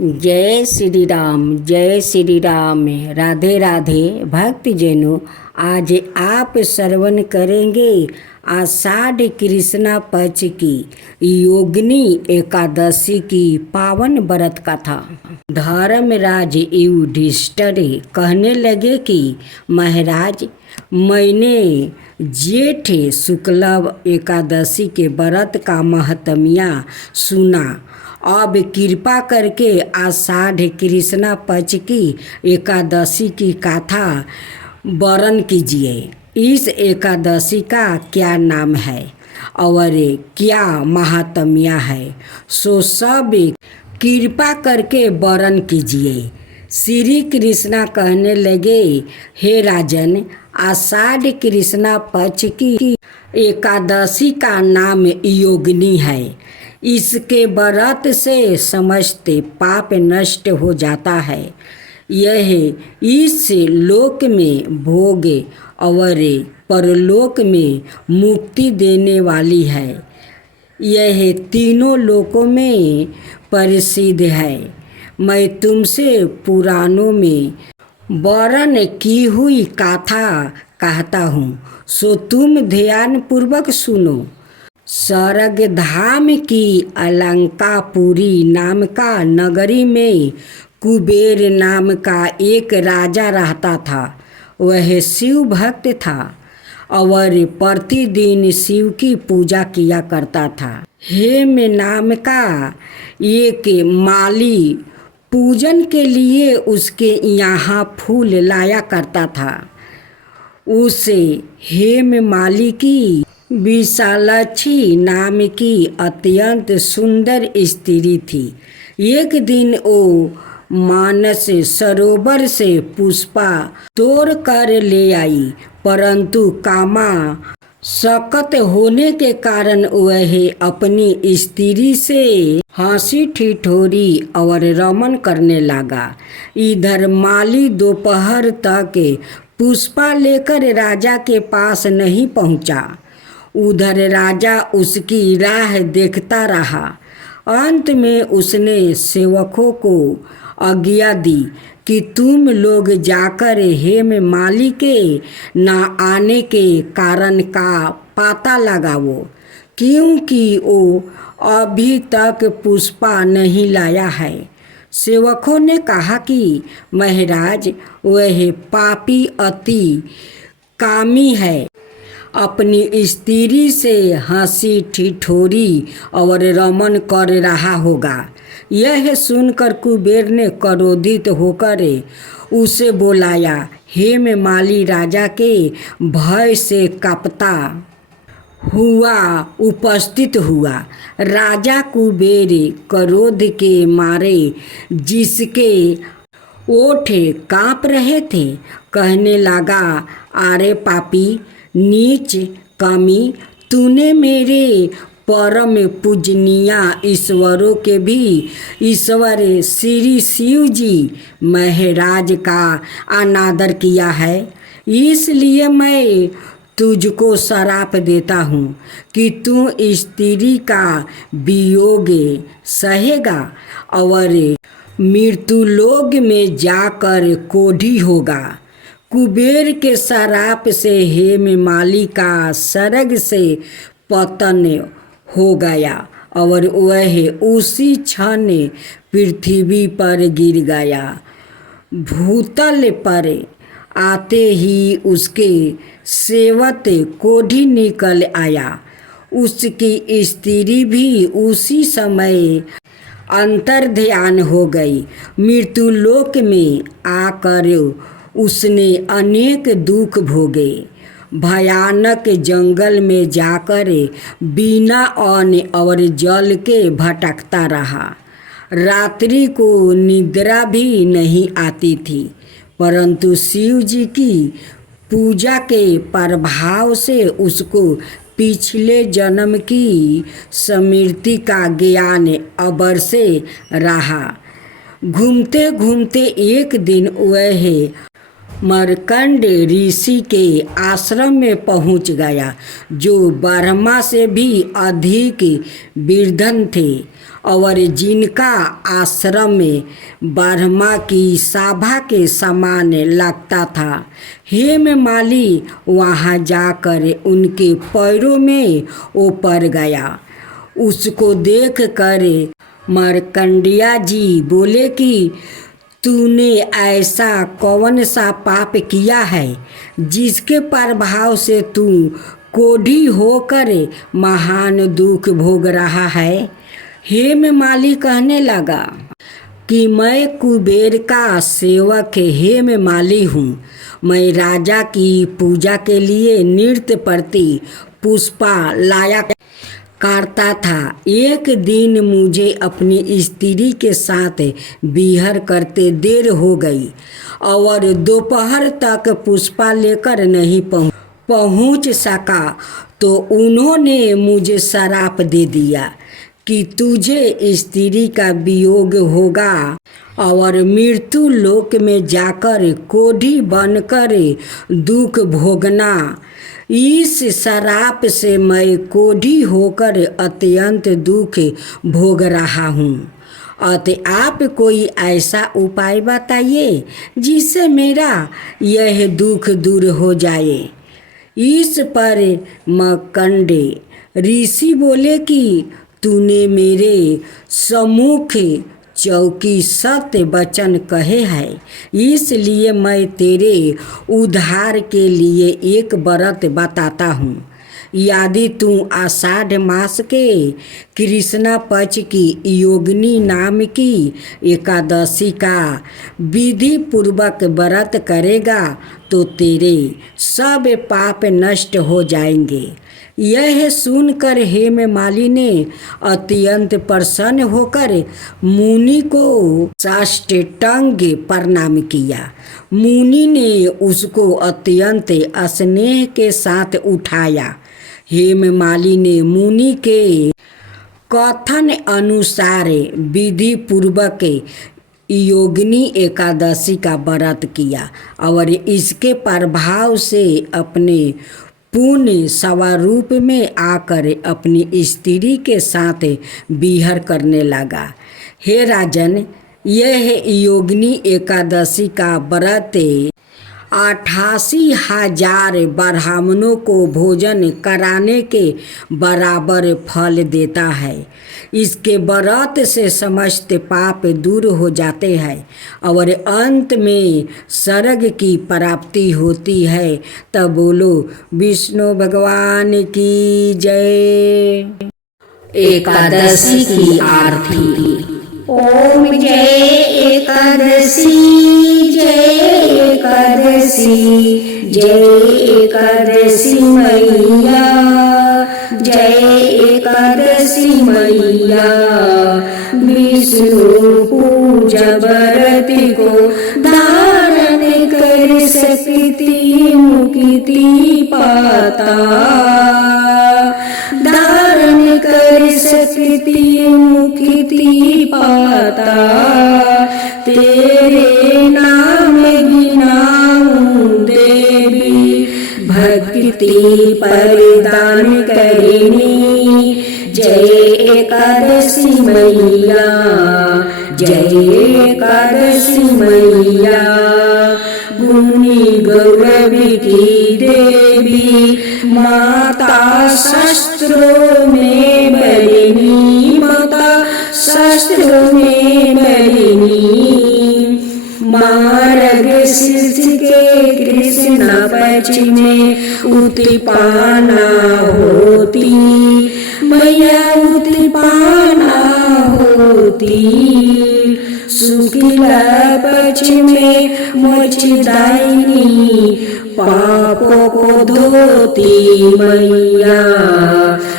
जय श्री राम। राधे राधे भक्तजनों, आज आप श्रवण करेंगे आषाढ़ कृष्णा पक्ष की योगिनी एकादशी की पावन व्रत कथा। धर्मराज युधिष्ठिर कहने लगे कि महाराज, मैंने जेठ शुक्ल एकादशी के व्रत का महत्म्य सुना। अब कृपा करके आषाढ़ कृष्णा पक्ष की एकादशी की कथा वर्णन कीजिए। इस एकादशी का क्या नाम है और क्या महात्म्य है, सो सब कृपा करके वर्णन कीजिए। श्री कृष्णा कहने लगे, हे राजन, आषाढ़ कृष्णा पक्ष की एकादशी का नाम योगिनी है। इसके व्रत से समस्त पाप नष्ट हो जाता है। यह इस लोक में भोग और परलोक में मुक्ति देने वाली है। यह तीनों लोकों में प्रसिद्ध है। मैं तुमसे पुराणों में वर्णन की हुई कथा कहता हूँ, सो तुम ध्यान पूर्वक सुनो। स्वर्ग धाम की अलंकापुरी नाम का नगरी में कुबेर नाम का एक राजा रहता था। वह शिव भक्त था और प्रतिदिन शिव की पूजा किया करता था। हेम नाम का एक माली पूजन के लिए उसके यहाँ फूल लाया करता था। उसे हेम माली की विशालाक्षी नाम की अत्यंत सुंदर स्त्री थी। एक दिन वो मानस सरोवर से पुष्पा तोड़ कर ले आई, परंतु कामा सकत होने के कारण वह अपनी स्त्री से हंसी ठिठोरी और रमन करने लगा। इधर माली दोपहर तक पुष्पा लेकर राजा के पास नहीं पहुंचा। उधर राजा उसकी राह देखता रहा। अंत में उसने सेवकों को आज्ञा दी कि तुम लोग जाकर हेम माली के न आने के कारण का पता लगाओ, क्योंकि वो अभी तक पुष्पा नहीं लाया है। सेवकों ने कहा कि महाराज, वह पापी अति कामी है, अपनी स्त्री से हंसी ठिठोरी और रमन कर रहा होगा। यह सुनकर कुबेर ने क्रोधित होकर उसे बुलाया। हेम माली राजा के भय से कांपता हुआ उपस्थित हुआ। राजा कुबेर क्रोध के मारे जिसके ओठ कांप रहे थे, कहने लगा, अरे पापी, नीच कामी, तूने मेरे परम पूजनीय ईश्वरों के भी ईश्वर श्री शिव जी महाराज का अनादर किया है। इसलिए मैं तुझको श्राप देता हूँ कि तू स्त्री का वियोग सहेगा और मृत्युलोक में जाकर कोढ़ी होगा। कुबेर के श्राप से हेम माली का स्वर्ग से पतन हो गया और वह उसी क्षण पृथ्वी पर गिर गया। भूतल पर आते ही उसके सेवक कोढ़ी निकल आया। उसकी स्त्री भी उसी समय अंतर्ध्यान हो गई। मृत्युलोक में आकर उसने अनेक दुख भोगे। भयानक जंगल में जाकर बिना अन्न और जल के भटकता रहा। रात्रि को निद्रा भी नहीं आती थी, परंतु शिव जी की पूजा के प्रभाव से उसको पिछले जन्म की स्मृति का ज्ञान अवश्य रहा। घूमते घूमते एक दिन वह मर्कंड ऋषि के आश्रम में पहुंच गया, जो ब्रह्मा से भी अधिक वृद्धन थे और जिनका आश्रम में ब्रह्मा की सभा के समान लगता था। हेममाली वहाँ जाकर उनके पैरों में वो पड़ गया। उसको देख कर मार्कंडेय जी बोले कि तूने ऐसा कौन सा पाप किया है जिसके प्रभाव से तू कोढ़ी होकर महान दुख भोग रहा है। हेममाली कहने लगा कि मैं कुबेर का सेवक हेममाली हूँ। मैं राजा की पूजा के लिए नृत्य प्रति पुष्पा लाया करता था। एक दिन मुझे अपनी स्त्री के साथ विहार करते देर हो गई और दोपहर तक पुष्पा लेकर नहीं पहुँच सका, तो उन्होंने मुझे श्राप दे दिया कि तुझे स्त्री का वियोग होगा और मृत्यु लोक में जाकर कोढ़ी बनकर दुख भोगना। इस श्राप से मैं कोढ़ी होकर अत्यंत दुख भोग रहा हूँ। अतः आप कोई ऐसा उपाय बताइए जिससे मेरा यह दुख दूर हो जाए। इस पर मार्कंडेय ऋषि बोले कि तूने मेरे सम्मुख चौकी सत्य वचन कहे हैं, इसलिए मैं तेरे उद्धार के लिए एक व्रत बताता हूँ। यदि तू आषाढ़ मास के कृष्ण पक्ष की योगिनी नाम की एकादशी का विधि पूर्वक व्रत करेगा तो तेरे सब पाप नष्ट हो जाएंगे। यह सुनकर हेममाली ने अत्यंत प्रसन्न होकर मुनि को साष्टांग प्रणाम किया। मुनि ने उसको अत्यंत स्नेह के साथ उठाया। हेममाली ने मुनि के कथन अनुसार विधि पूर्वक योगिनी एकादशी का व्रत किया और इसके प्रभाव से अपने पुण्य स्वरूप में आकर अपनी स्त्री के साथ विहार करने लगा। हे राजन, यह योगिनी एकादशी का व्रत 88,000 ब्राह्मणों को भोजन कराने के बराबर फल देता है। इसके व्रत से समस्त पाप दूर हो जाते हैं और अंत में स्वर्ग की प्राप्ति होती है। तब बोलो विष्णु भगवान की जय। एकादशी की आरती। ओम जय एकादशी, जय एकादशी, जय एकादशी मैया, जय एकादशी मैया। विष्णु पूजा व्रत को धारण कर सकती मुक्ति पाता, धारण कर सकती मुक्ति पाता। तेरे नाम गिनाऊं देवी, भक्ति प्रदान करेनी। जय एकादशी मैया, जय एकादशी मैया। गुणी गौरवी की देवी, माता शस्त्रों में बलिनी, माता शस्त्रों में बलिनी। मार्ग शीर्ष के कृष्ण पक्ष में उत्पन्ना होती, मैया उत्पन्ना होती। शुक्ला पक्ष में मोक्षदायिनी, पापों को धोती मैया,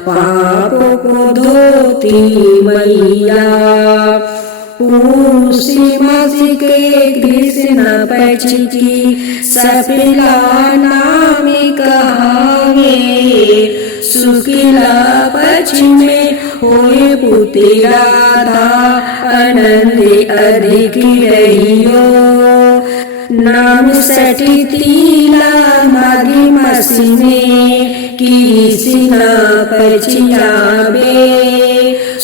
पापों को धोती मैया। पूर्णिमा के कृष्ण पक्ष की सफला नाम कहावे। शुक्ला पक्ष में होए पुत्री राधा, आनंद अधिक रहियो। नाम सठी तिला माघी मासी में कृष्ण पछियाबे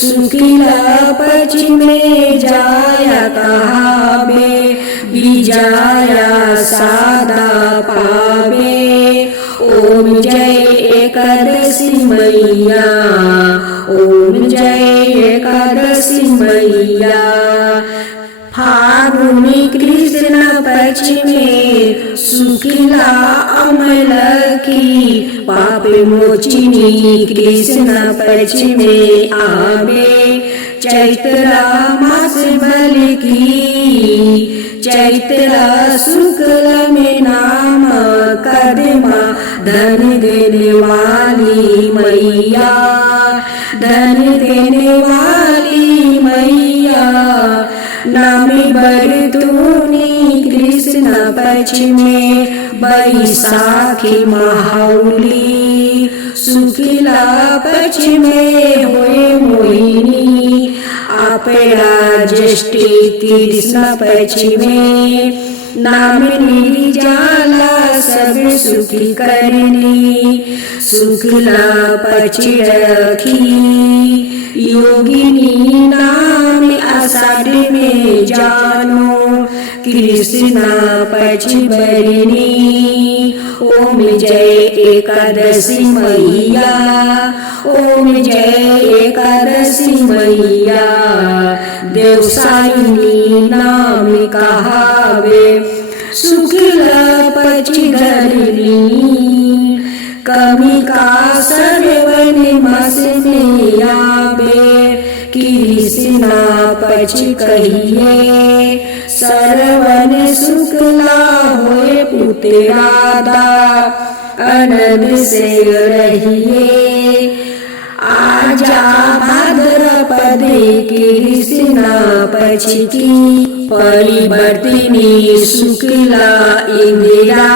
शुक्ला पक्ष में जाया कहाबे विजया सादा पावे ओम जय एकादशी मैया ओम जय एकादशी मैया फागुनी कृष्ण पक्ष में शुक्ला अमल की पाप मोचिनी कृष्ण पक्ष में आवे चैत्र मास बल की चैत्र शुक्ल में नाम कदमा धन देने वाली मैया धन देने वाली मैया नामी बरतूनी कृष्ण पक्ष में बैसाखी माहौली शुक्ला पक्ष में हुए मोहिनी आपड़ा ज्येष्ठी कृष्ण पक्ष में नाम निर्जला सब सुखी करनी शुक्ला पक्ष रखी योगिनी नाम आषाढ़ में जानो कृष्ण पक्ष बरनी ओम जय एकादशी मैया ओम जय एकादशी मैया देवसायिनी नाम कहावे शुक्ला पक्ष धरनी कमी का सर्वन मास में आवे कृष्ण पक्ष कहिए सरवन शुक्ला होए पुत्रादा आनंद से रहिए आजा भाद्रपद कृष्ण पक्ष की परिवर्तिनी शुक्ला इंदिरा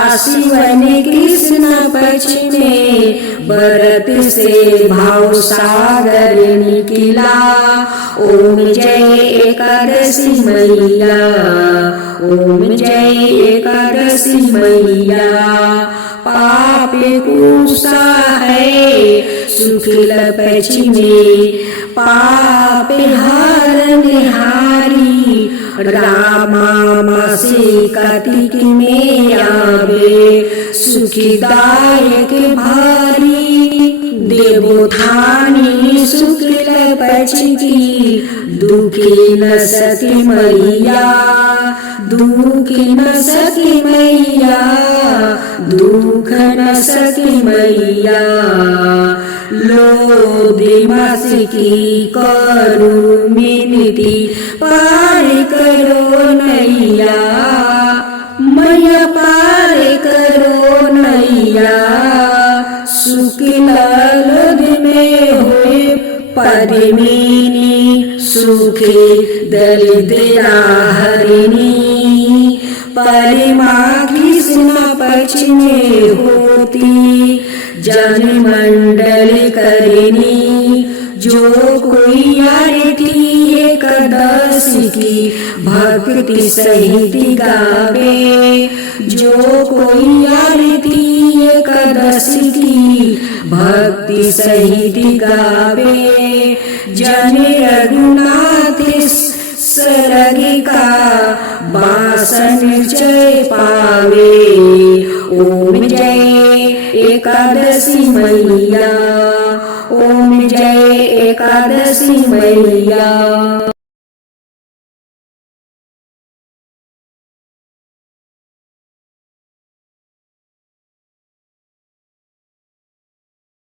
आशिवन कृष्ण पक्ष में व्रत से भाव सागर निकला ओम जय एकादशी मैया ओम जय एकादशी मैया पाप कुसा है शुक्ल पक्ष में पाप हर निहारी रामा मासी कार्तिक में आवे सुखदायक भारी देवोत्थानी शुक्ल पक्ष की दुखी न सकी मैया दुखी न सकी मैया दुख न सकी मैया लोधी मास की करू मिनती पार करो नैया मैया पार करो नैया शुक्ला लोध में हुए पद्मिनी सुखी दलित हरिणी परिमा कृष्ण पक्ष में होती जन मंडल करनी जो कोई आरती एकादशी की भक्ति सहित गावे जो कोई आरती एकादशी की भक्ति सहित गावे जन रघुनाथ सरगी का बासन जय पावे ओम जय एकादशी मैया ओम जय एकादशी मैया।